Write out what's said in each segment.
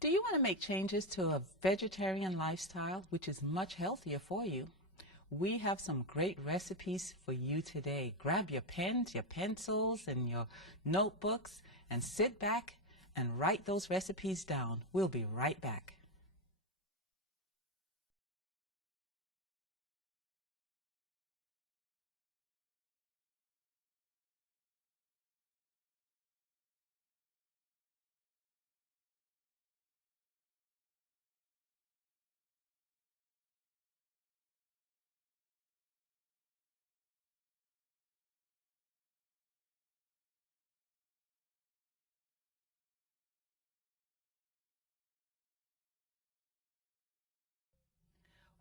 Do you want to make changes to a vegetarian lifestyle, which is much healthier for you? We have some great recipes for you today. Grab your pens, your pencils, and your notebooks, and sit back and write those recipes down. We'll be right back.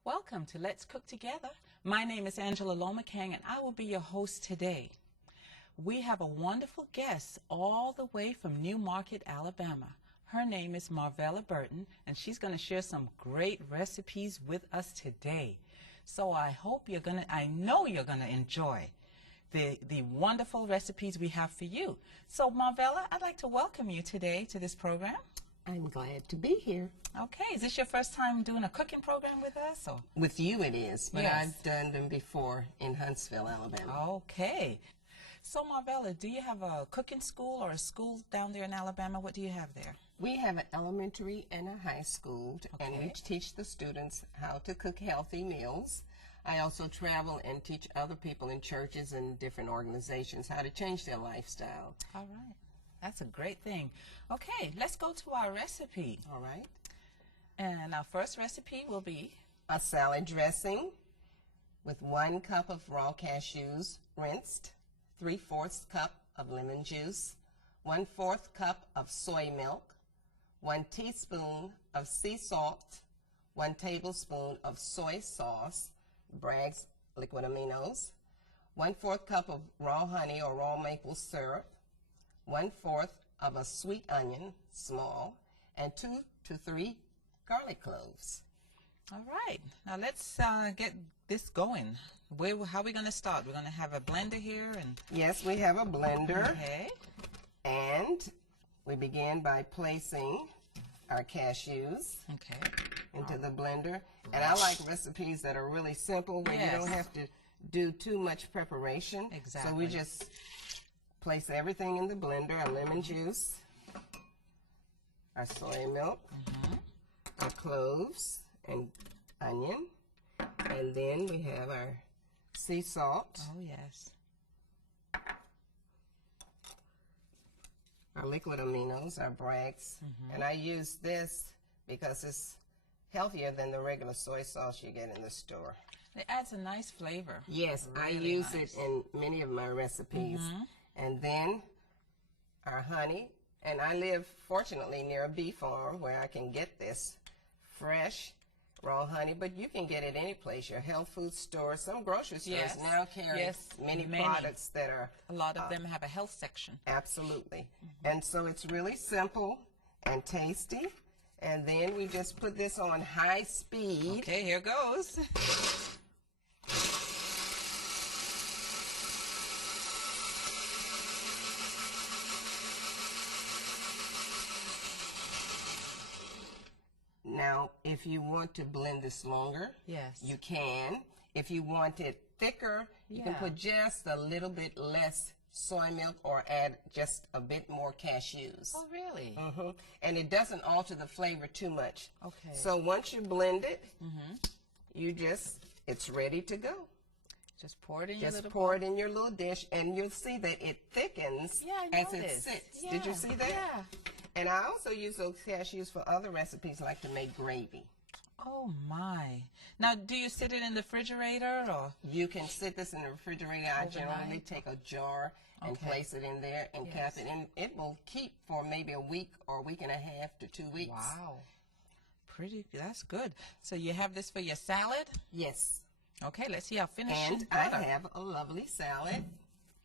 Welcome to Let's Cook Together. My name is Angela Lomakang, and I will be your host today. We have a wonderful guest all the way from New Market, Alabama. Her name is Marvella Burton, and she's going to share some great recipes with us today. So I know you're going to enjoy the wonderful recipes we have for you. So Marvella, I'd like to welcome you today to this program. I'm glad to be here. Okay, is this your first time doing a cooking program with us? Or? With you it is, but Yes. I've done them before in Huntsville, Alabama. Okay. So Marvella, do you have a cooking school or a school down there in Alabama? What do you have there? We have an elementary and a high school, and we Okay. teach the students how to cook healthy meals. I also travel and teach other people in churches and different organizations how to change their lifestyle. All right. That's a great thing. Okay, let's go to our recipe. All right. And our first recipe will be A salad dressing with 1 cup of raw cashews rinsed, 3/4 cup of lemon juice, 1/4 cup of soy milk, 1 teaspoon of sea salt, 1 tablespoon of soy sauce, Bragg's liquid aminos, 1/4 cup of raw honey or raw maple syrup, 1/4 of a sweet onion, small, and 2 to 3 garlic cloves. all right. Now let's get this going. How are we going to start? We're going to have a blender here, and Yes, we have a blender, okay. and we begin by placing our cashews Okay. into the blender. And I like recipes that are really simple where you don't Yes. have to do too much preparation. Exactly. So we just place everything in the blender, our lemon juice, our soy milk, our cloves and onion, and then we have our sea salt, Oh yes. our liquid aminos, our Bragg's, and I use this because it's healthier than the regular soy sauce you get in the store. It adds a nice flavor. Yes, I Really use nice. it in many of my recipes. And then our honey, and I live fortunately near a bee farm where I can get this fresh raw honey, but you can get it any place, your health food store. Some grocery stores Yes. now carry Yes, many many. products that are A lot of them have a health section. absolutely. And so it's really simple and tasty. And then we just put this on high speed. Okay, here goes. Now, if you want to blend this longer, Yes. you can. If you want it thicker, you can Yeah. put just a little bit less soy milk or add just a bit more cashews. Oh really? And it doesn't alter the flavor too much. Okay. So once you blend it, it's ready to go. Just pour it in your Just little pour bowl. it in your little dish, and you'll see that it thickens Yeah, I as it noticed. sits. Yeah, Did you see that? yeah. And I also use those cashews for other recipes, like to make gravy. Oh my. Now, do you sit it in the refrigerator or? You can sit this in the refrigerator. I generally Overnight? take a jar and Okay. place it in there and cap Yes. it, and it will keep for maybe a week or a week and a half to 2 weeks. Wow. That's good. So you have this for your salad? Yes. Okay, let's see how finished And she's I butter. have a lovely salad.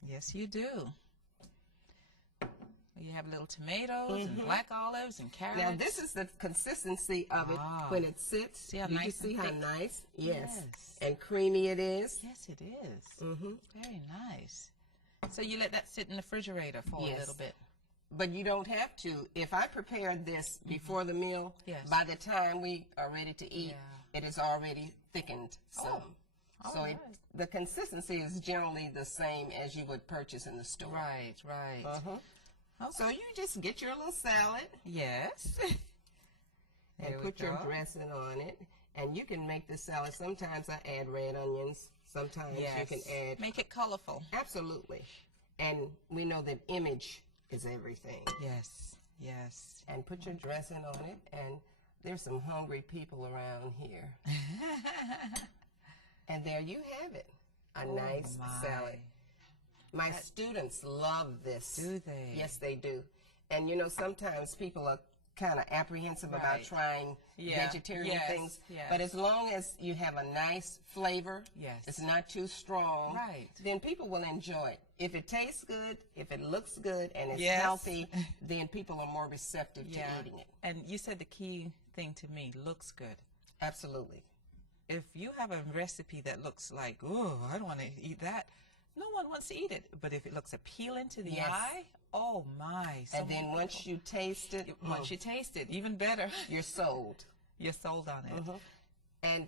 Yes, you do. You have little tomatoes and black olives and carrots. Now this is the consistency of it Wow. when it sits. See how Did you nice see and how thick? nice? Yes. Yes. And creamy it is. Yes, it is. Very nice. So you let that sit in the refrigerator for a Yes. little bit. but you don't have to. If I prepared this before the meal, Yes. by the time we are ready to eat, it is already thickened some. So the consistency is generally the same as you would purchase in the store. Right, right. Okay. So you just get your little salad Yes. and There we put your go. dressing on it. And you can make this salad. Sometimes I add red onions. Sometimes you can add. Make it colorful. Absolutely. And we know that image is everything. Yes, yes. And put your dressing on it. And there's some hungry people around here. And there you have it. A nice salad. My students love this. Do they? Yes, they do. And you know, sometimes people are kind of apprehensive about trying vegetarian things. But as long as you have a nice flavor, it's not too strong, then people will enjoy it. If it tastes good, if it looks good, and it's healthy, then people are more receptive to eating it. And you said the key thing to me, looks good. Absolutely. If you have a recipe that looks like, oh, I don't want to eat that, no one wants to eat it. But if it looks appealing to the eye, oh my. And then once you taste it, once you taste it, even better. You're sold. You're sold on it. And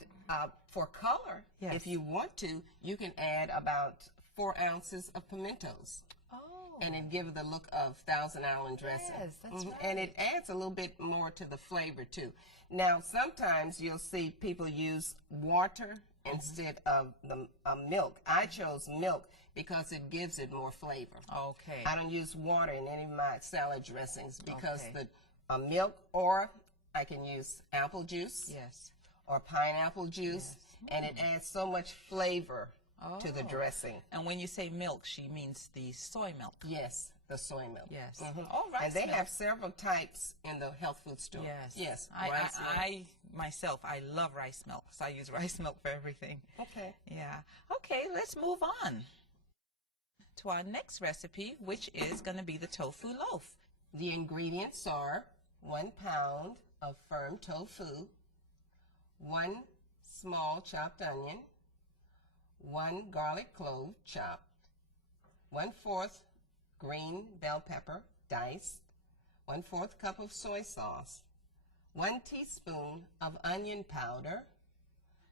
for color, if you want to, you can add about 4 ounces of pimentos. Oh. And it gives the look of Thousand Island dressing. Yes, that's right. And it adds a little bit more to the flavor, too. Now, sometimes you'll see people use water instead of the milk. I chose milk because it gives it more flavor. Okay. I don't use water in any of my salad dressings because the milk, or I can use apple juice or pineapple juice, and it adds so much flavor to the dressing. And when you say milk, she means the soy milk. Yes, the soy milk. Yes. Oh, rice and they milk. have several types in the health food store. Yes. Yes. Rice milk. I myself, I love rice milk, so I use rice milk for everything. Okay. Yeah. Okay, let's move on to our next recipe, which is going to be the tofu loaf. The ingredients are 1 pound of firm tofu, 1 small chopped onion, 1 garlic clove chopped, 1/4 green bell pepper diced, 1/4 cup of soy sauce, 1 teaspoon of onion powder,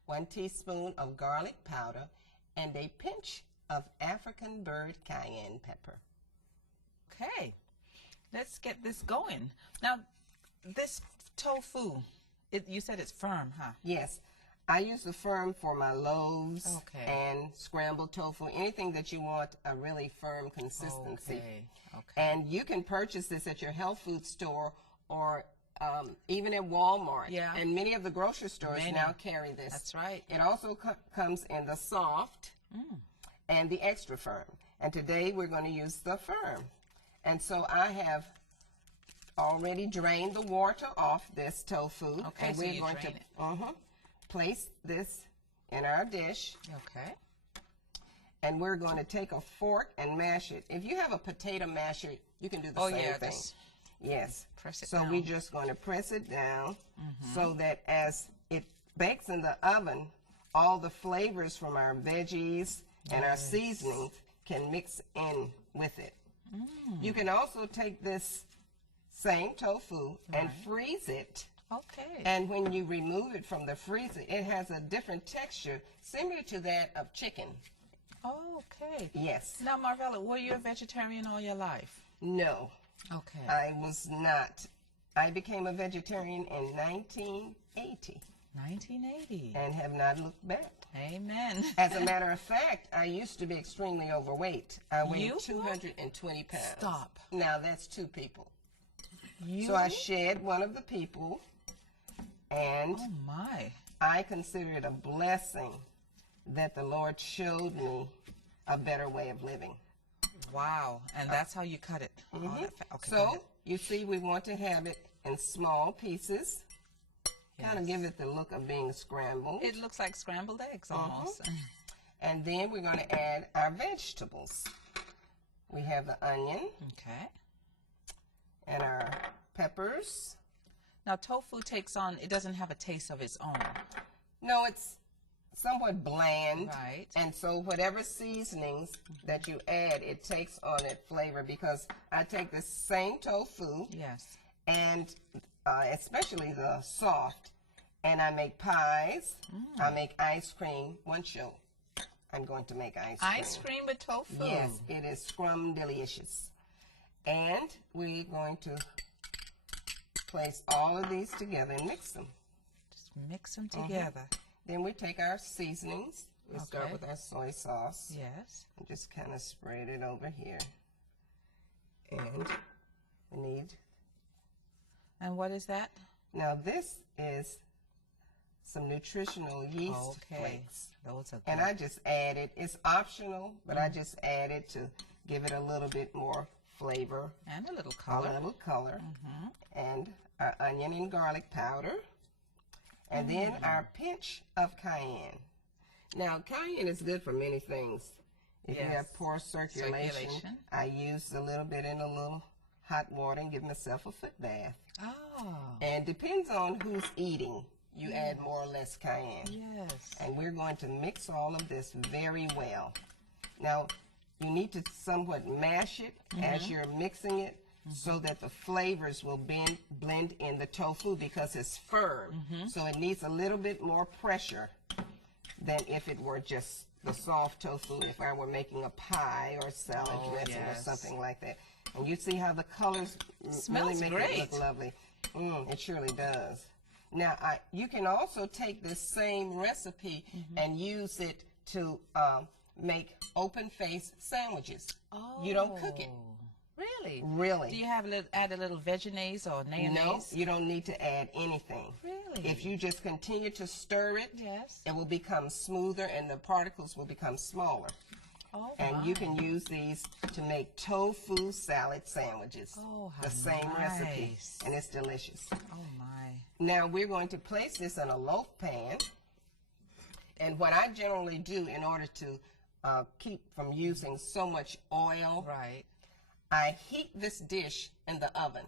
1 teaspoon of garlic powder, and a pinch of African bird cayenne pepper. Okay, let's get this going. Now, this tofu, you said it's firm, huh? Yes. I use the firm for my loaves Okay. and scrambled tofu, anything that you want a really firm consistency. Okay. Okay. And you can purchase this at your health food store or even at Walmart. Yeah. And many of the grocery stores now carry this. That's right. It also comes in the soft and the extra firm. And today we're going to use the firm. And so I have already drained the water off this tofu. Okay, and so we're you going drain to place this in our dish. Okay. And we're going to take a fork and mash it. If you have a potato masher, you can do the same thing. Yes. Press it so down. we're just going to press it down so that as it bakes in the oven, all the flavors from our veggies and our seasonings can mix in with it. You can also take this same tofu and freeze it. Okay. And when you remove it from the freezer, it has a different texture similar to that of chicken. Okay. Yes. Now, Marvella, were you a vegetarian all your life? No, Okay. I was not. I became a vegetarian in 1980 1980. and have not looked back. Amen. As a matter of fact, I used to be extremely overweight. I weighed You? 220 pounds. Stop. Now that's 2 people. You? So I shed one of the people, and Oh my. I consider it a blessing that the Lord showed me a better way of living. Wow. And that's how you cut it. All that okay. go So ahead. you see, we want to have it in small pieces. Kind of give it the look of being scrambled. It looks like scrambled eggs almost. And then we're going to add our vegetables. We have the onion Okay. and our peppers. Now, tofu takes on, it doesn't have a taste of its own. No, it's somewhat bland. Right. And so whatever seasonings that you add, it takes on that flavor, because I take the same tofu Yes. and especially the soft, and I make pies. I make ice cream. One show I'm going to make ice cream. Ice cream with tofu. Yes, it is scrum delicious. And we're going to place all of these together and mix them. Just mix them together. Then we take our seasonings. We start Okay. with our soy sauce. Yes. And just kind of spread it over here. And we need, And what is that? now this is some nutritional yeast flakes. Those are good. And I just added, it's optional, but I just added to give it a little bit more flavor. And a little A color. little color. And our onion and garlic powder. And then our pinch of cayenne. Now, cayenne is good for many things. If you Yes. have poor circulation, I use a little bit in a little hot water and give myself a foot bath. Oh, And depends on who's eating. You add more or less cayenne. yes. And we're going to mix all of this very well. Now, you need to somewhat mash it as you're mixing it so that the flavors will blend in the tofu, because it's firm. So it needs a little bit more pressure than if it were just the soft tofu, if I were making a pie or salad dressing or yes. something like that. And you see how the colors really Smells make great. it look lovely. It surely does. Now, you can also take this same recipe and use it to make open-faced sandwiches. Oh, You don't cook it. Really? Really. Do you have add a little veggies or mayonnaise? No, you don't need to add anything. Really? If you just continue to stir it, Yes. it will become smoother and the particles will become smaller. Oh, And you can use these to make tofu salad sandwiches. Oh, how the same recipe. nice. And it's delicious. Oh, my. Now we're going to place this in a loaf pan. And what I generally do in order to keep from using so much oil, Right. I heat this dish in the oven.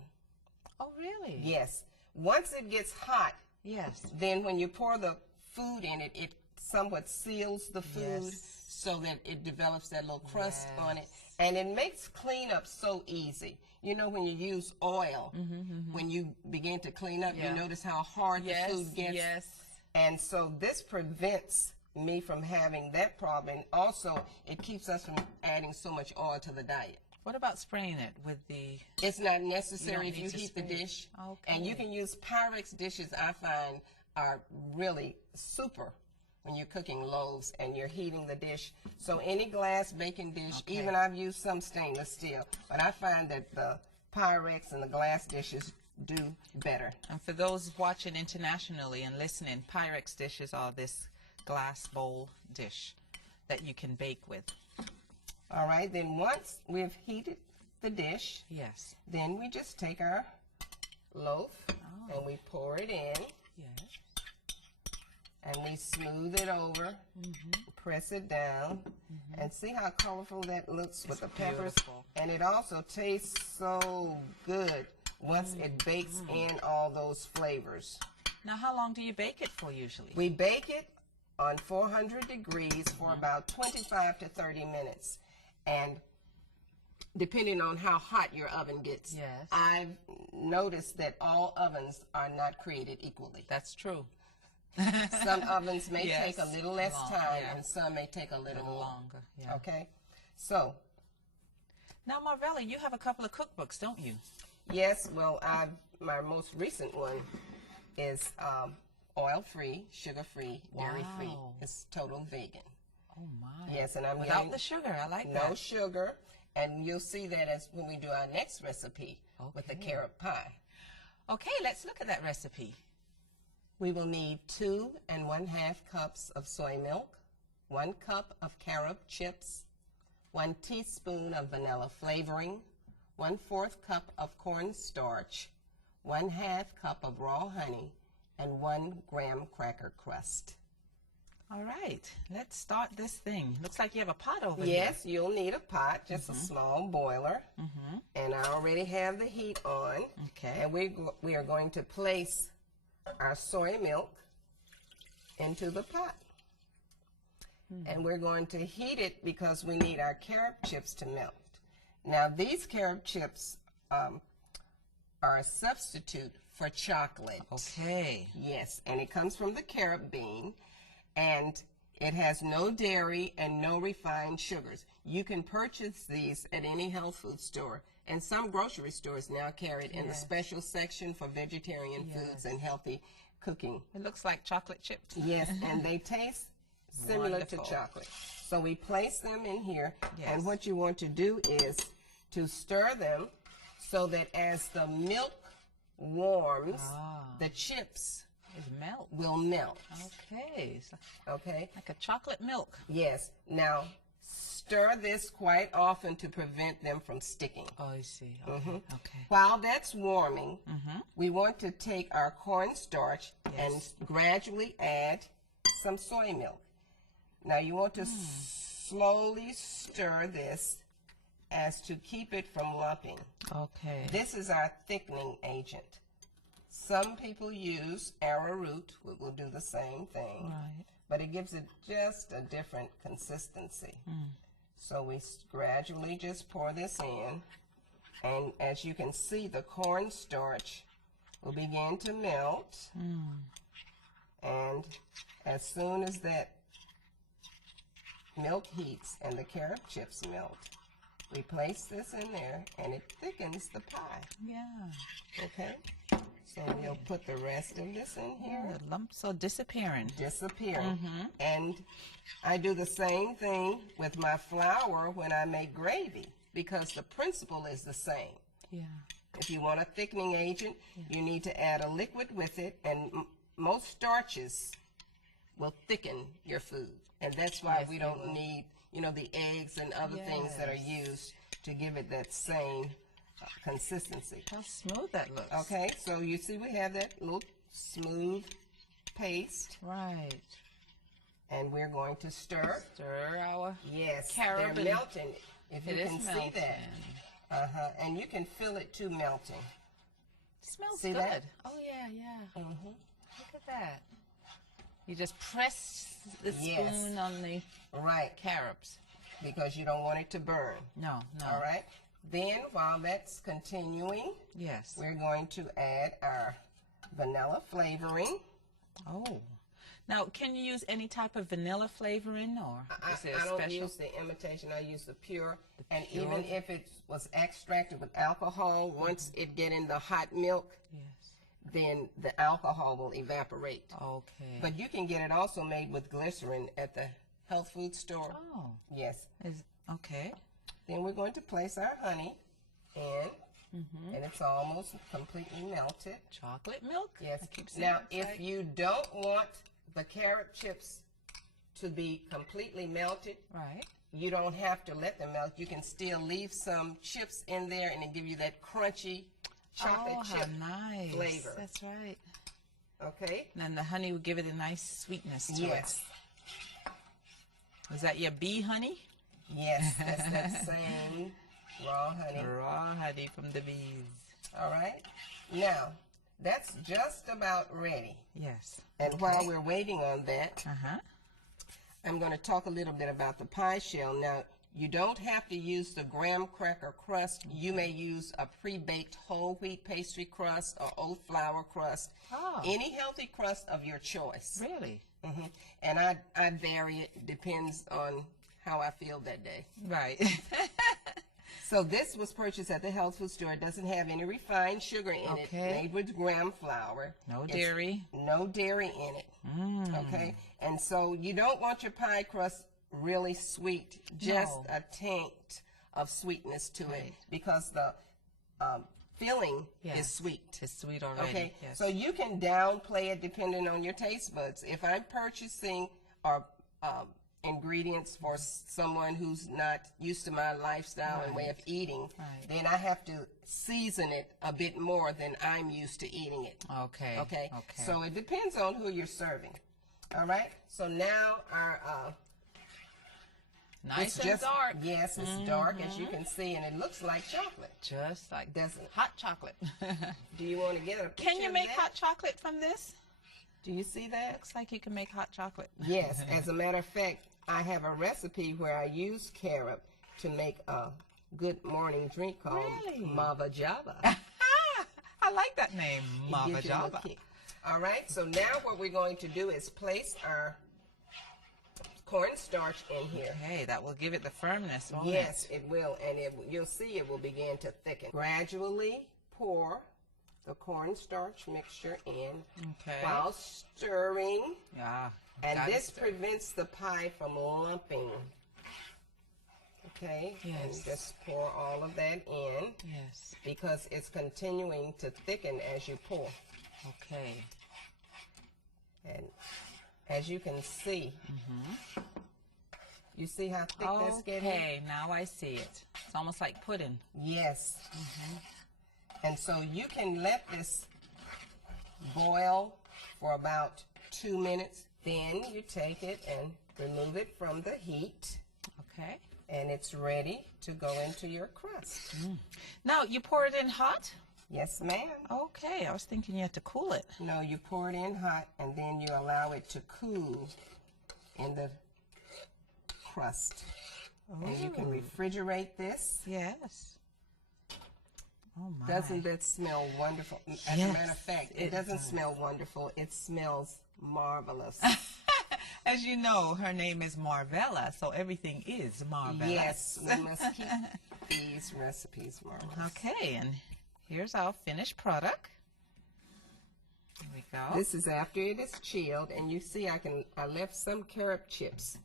Oh, really? Yes. Once it gets hot, Yes. then when you pour the food in it, it somewhat seals the food Yes. so that it develops that little crust on it. Yes. And it makes cleanup so easy. You know, when you use oil, when you begin to clean up, Yeah. you notice how hard Yes. the food gets. Yes. And so this prevents me from having that problem. And also, it keeps us from adding so much oil to the diet. What about spraying it with the... It's not necessary if need you to heat the spray it. dish. Okay. And you can use Pyrex dishes, I find, are really super when you're cooking loaves and you're heating the dish. So any glass baking dish, Okay. even I've used some stainless steel, but I find that the Pyrex and the glass dishes do better. And for those watching internationally and listening, Pyrex dishes are this glass bowl dish that you can bake with. All right, then once we've heated the dish, Yes. then we just take our loaf Oh. and we pour it in. Yes. And we smooth it over, press it down, and see how colorful that looks with the peppers. beautiful. And it also tastes so good once it bakes in all those flavors. Now, how long do you bake it for usually? We bake it on 400 degrees for about 25 to 30 minutes. And depending on how hot your oven gets, Yes. I've noticed that all ovens are not created equally. That's true. Some ovens may Yes. take a little less Long, time, yeah. and some may take a A little little more. longer. Yeah. Okay? So, Now, Marvella, you have a couple of cookbooks, don't you? yes, well, my most recent one is oil-free, sugar-free, dairy-free. Wow. It's total vegan. Oh, my. Yes, and I'm Without getting the sugar. I like no that. sugar, and you'll see that as when we do our next recipe with the Okay. carob pie. Okay, let's look at that recipe. We will need 2 1/2 cups of soy milk, 1 cup of carob chips, 1 teaspoon of vanilla flavoring, 1/4 cup of cornstarch, 1/2 cup of raw honey, and 1 graham cracker crust. All right, let's start this thing. Looks like you have a pot over here. Yes, you'll need a pot, just a small boiler. And I already have the heat on. Okay. And we are going to place our soy milk into the pot. And we're going to heat it because we need our carob chips to melt. Now, these carob chips are a substitute for chocolate. Okay. Yes, and it comes from the carob bean, and it has no dairy and no refined sugars. You can purchase these at any health food store, and some grocery stores now carry it in the special section for vegetarian foods and healthy cooking. It looks like chocolate chips. Yes, and they taste similar to chocolate. So we place them in here, and what you want to do is to stir them so that as the milk warms, the chips will melt. Okay. Okay? Like a chocolate milk. Yes. Now, stir this quite often to prevent them from sticking. Oh, I see. Okay. Okay. While that's warming, we want to take our cornstarch and gradually add some soy milk. Now, you want to slowly stir this as to keep it from lumping. Okay. This is our thickening agent. Some people use arrowroot, which will do the same thing, but it gives it just a different consistency. So we gradually just pour this in, and as you can see, the cornstarch will begin to melt, and as soon as that milk heats and the carob chips melt, we place this in there, and it thickens the pie. Yeah. Okay? So we'll put the rest of this in here. The lumps are disappearing. And I do the same thing with my flour when I make gravy, because the principle is the same. Yeah. If you want a thickening agent, you need to add a liquid with it, and most starches will thicken your food. And that's why we don't need, you know, the eggs and other things that are used to give it that same consistency. How smooth that looks. Okay, so you see we have that little smooth paste. Right. And we're going to stir. Stir our carob. They're melting, if you can see melting. that. And you can feel it too melting. It smells see good. That? Oh, yeah, yeah. Look at that. You just press the spoon on the carobs. Because you don't want it to burn. No, no. All right? Then, while that's continuing, we're going to add our vanilla flavoring. Oh. Now, can you use any type of vanilla flavoring, or is it I special? don't use the imitation. I use the pure. And even if it was extracted with alcohol, once it get in the hot milk, then the alcohol will evaporate. Okay. But you can get it also made with glycerin at the health food store. Oh. Yes. Okay. Then we're going to place our honey in, and it's almost completely melted. Chocolate milk? Yes. Now, if you don't want the carob chips to be completely melted, you don't have to let them melt. You can still leave some chips in there, and it give you that crunchy chocolate chip flavor. That's right. Okay. And the honey will give it a nice sweetness to it. Yes. Is that your bee honey? Yes, that's that same raw honey. Raw honey from the bees. All right. Now, that's just about ready. Yes. And while we're waiting on that, I'm going to talk a little bit about the pie shell. Now, you don't have to use the graham cracker crust. You may use a pre-baked whole wheat pastry crust or oat flour crust. Any healthy crust of your choice. Really? And I vary it. Depends on how I feel that day. Right. So this was purchased at the health food store. It doesn't have any refined sugar in it. Made with graham flour. No dairy. No dairy in it. Okay? And so you don't want your pie crust really sweet. Just a taint of sweetness to it, because the filling is sweet. It's sweet already. Okay? So you can downplay it depending on your taste buds. If I'm purchasing ingredients for someone who's not used to my lifestyle and way of eating, then I have to season it a bit more than I'm used to eating it. Okay. So it depends on who you're serving. All right. So now our nice and dark. Yes, it's dark, as you can see, and it looks like chocolate. Just like doesn't it? Hot chocolate. Do you want to get a picture Can you make of that? hot chocolate from this? Do you see that? Looks like you can make hot chocolate. Yes, as a matter of fact, I have a recipe where I use carob to make a good morning drink called Really? Mava Java. I like that name, It Mava gives you a little Java. kick. All right, so now what we're going to do is place our cornstarch in here. Okay, that will give it the firmness, won't Yes, it? it will, and you'll see it will begin to thicken. Gradually pour the cornstarch mixture in Okay. while stirring, Yeah. and gotta this stir. prevents the pie from lumping. Okay, Yes. and just pour all of that in Yes. because it's continuing to thicken as you pour. Okay. And as you can see, you see how thick that's getting? Okay, now I see it. It's almost like pudding. Yes. And so you can let this boil for about 2 minutes. Then you take it and remove it from the heat, Okay. and it's ready to go into your crust. Now, you pour it in hot? Yes, ma'am. Okay, I was thinking you had to cool it. No, you pour it in hot, and then you allow it to cool in the crust. And you can refrigerate this. Yes. Oh, my. Doesn't that smell wonderful? As a matter of fact, it doesn't smell wonderful. It smells marvelous. As you know, her name is Marvella, so everything is marvelous. Yes, we must keep these recipes marvelous. Okay, and here's our finished product. Here we go. This is after it is chilled, and you see I left some carob chips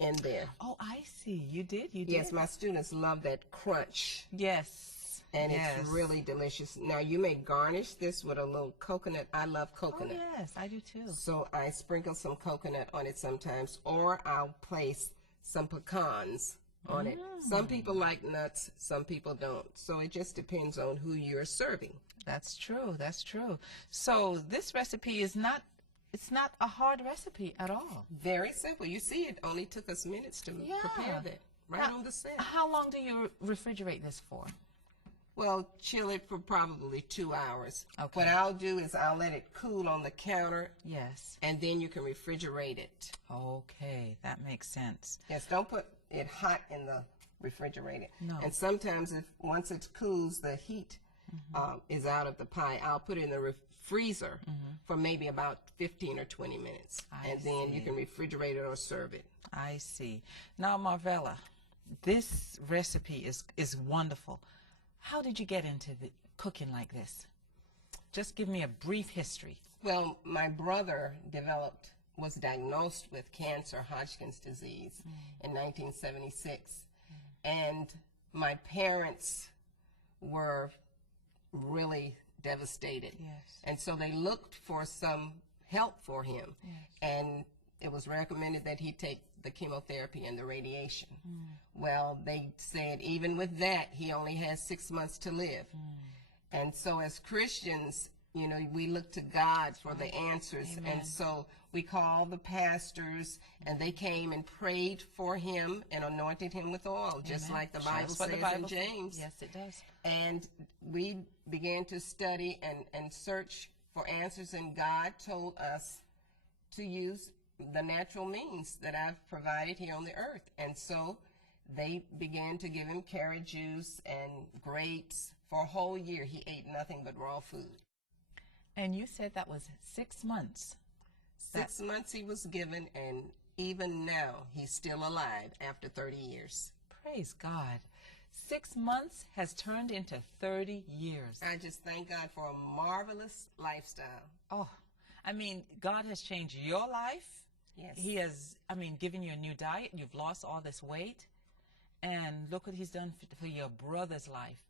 in there. Oh, I see. You did. Yes, my students love that crunch, Yes. and yes. it's really delicious. Now you may garnish this with a little coconut. I love Oh, coconut. yes, I do too. So I sprinkle some coconut on it sometimes, or I'll place some pecans on it. Some people like nuts, some people don't. So it just depends on who you're serving. That's true. That's true. So this recipe is not, it's not a hard recipe at all. Very simple. You see, it only took us minutes to prepare that, right Now, on the set. How long do you refrigerate this for? Well, chill it for probably 2 hours. Okay. What I'll do is I'll let it cool on the counter, Yes. and then you can refrigerate it. Okay, that makes sense. Yes, don't put it hot in the refrigerator. No. And sometimes once it cools, the heat is out of the pie. I'll put it in the freezer for maybe about 15 or 20 minutes. And then you can refrigerate it or serve it. I see. Now, Marvella, this recipe is wonderful. How did you get into the cooking like this? Just give me a brief history. Well, my brother was diagnosed with cancer, Hodgkin's disease, in 1976. And my parents were really devastated. Yes. And so they looked for some help for him. Yes. And it was recommended that he take the chemotherapy and the radiation. Well, they said even with that, he only has 6 months to live. And so as Christians, you know, we look to God for the answers. Amen. And so we called the pastors, and they came and prayed for him and anointed him with oil, just Amen. like the Bible Just what says the Bible in James. Yes, it does. And we began to study and search for answers, and God told us to use the natural means that I've provided here on the earth. And so they began to give him carrot juice and grapes. For a whole year, he ate nothing but raw food. And you said that was 6 months. 6 months he was given, and even now he's still alive after 30 years. Praise God. 6 months has turned into 30 years. I just thank God for a marvelous lifestyle. Oh, I mean, God has changed your life. Yes. He has, I mean, given you a new diet. You've lost all this weight. And look what he's done for your brother's life.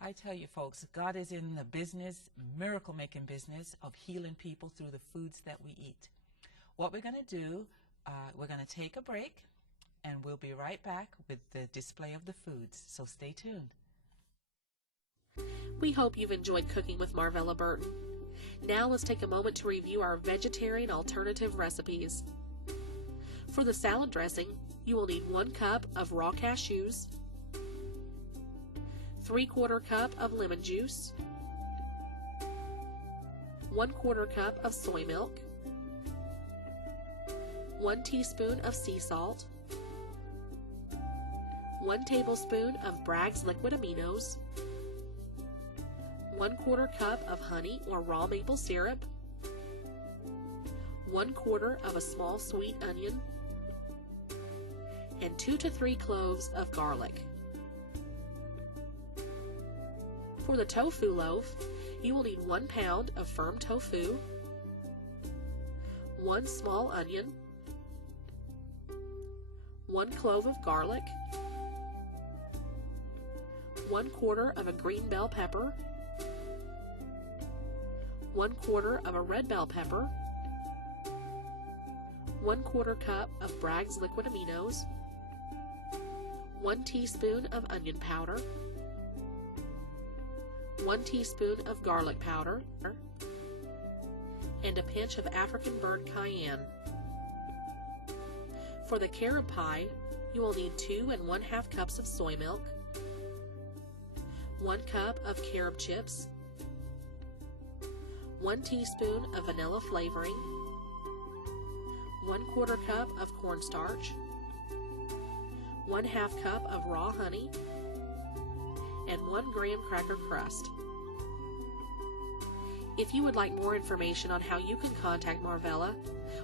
I tell you, folks, God is in the business, miracle-making business of healing people through the foods that we eat. What we're going to do, we're going to take a break, and we'll be right back with the display of the foods. So stay tuned. We hope you've enjoyed cooking with Marvella Burton. Now let's take a moment to review our vegetarian alternative recipes. For the salad dressing, you will need 1 cup of raw cashews, 3/4 cup of lemon juice, 1/4 cup of soy milk, 1 teaspoon of sea salt, 1 tablespoon of Bragg's liquid aminos, 1/4 cup of honey or raw maple syrup, 1/4 of a small sweet onion, and 2 to 3 cloves of garlic. For the tofu loaf, you will need 1 pound of firm tofu, 1 small onion, 1 clove of garlic, 1/4 of a green bell pepper, 1/4 of a red bell pepper, 1/4 cup of Bragg's liquid aminos, 1 teaspoon of onion powder, 1 teaspoon of garlic powder, and a pinch of African burnt cayenne. For the carob pie, you will need 2 1/2 cups of soy milk, 1 cup of carob chips, 1 teaspoon of vanilla flavoring, 1/4 cup of cornstarch, 1/2 cup of raw honey, and 1 graham cracker crust. If you would like more information on how you can contact Marvella,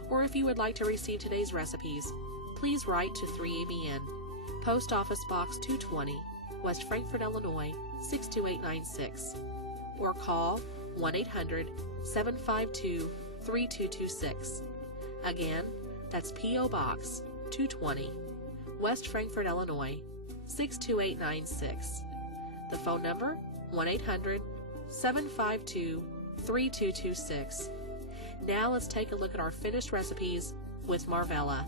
or if you would like to receive today's recipes, please write to 3ABN, Post Office Box 220, West Frankfort, Illinois 62896, or call 1-800-752-3226. Again, that's P.O. Box 220, West Frankfort, Illinois 62896. The phone number, 1-800-752-3226. Now let's take a look at our finished recipes with Marvella.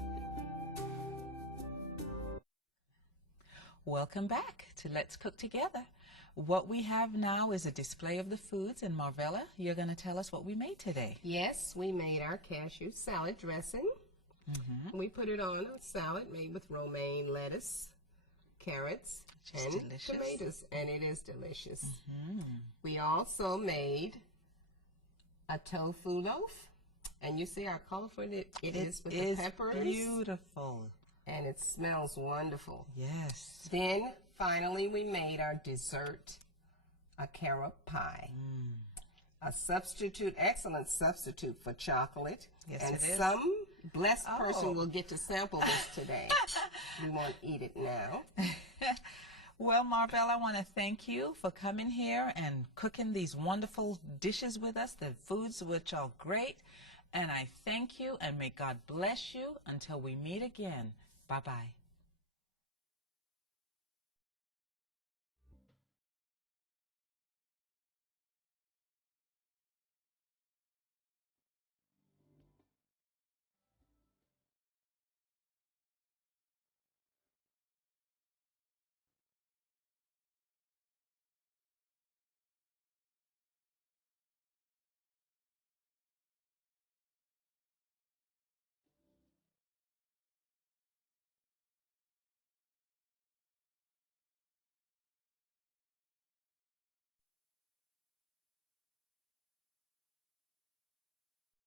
Welcome back to Let's Cook Together. What we have now is a display of the foods, and Marvella, you're going to tell us what we made today. Yes, we made our cashew salad dressing. We put it on a salad made with romaine lettuce, carrots, and delicious. tomatoes, and it is delicious. We also made a tofu loaf, and you see how colorful it is with the peppers. Beautiful. And it smells wonderful. Yes. Then finally we made our dessert, a carob pie. A substitute, excellent substitute for chocolate. Yes, and it is. some blessed person will get to sample this today. We won't eat it now. Well, Marvella, I want to thank you for coming here and cooking these wonderful dishes with us, the foods which are great. And I thank you, and may God bless you until we meet again. Bye-bye.